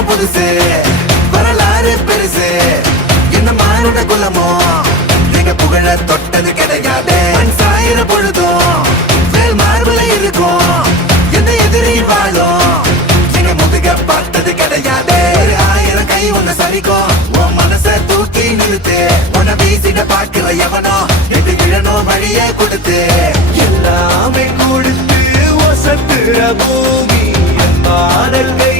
காலம் புதுசு வரலாறு பெருசு என்ன மானுட குலமோ எங்க புகழ தொட்டது கிடையாது சாயிர பொழுதும் மேல் மார்புல இருக்கும் எந்த எதிரி வாழும் எங்க முதுக பார்த்தது கிடையாது 1000 கை உன்னை சரிக்கும் உன் மனச தூக்கி நிறுத்து உன்னை வீசிட பாக்குற எவனோ எது விழனோ வழியே கொடுத்து எல்லாமே கொடுத்து வசத்துற பூமி என் பாடல் கை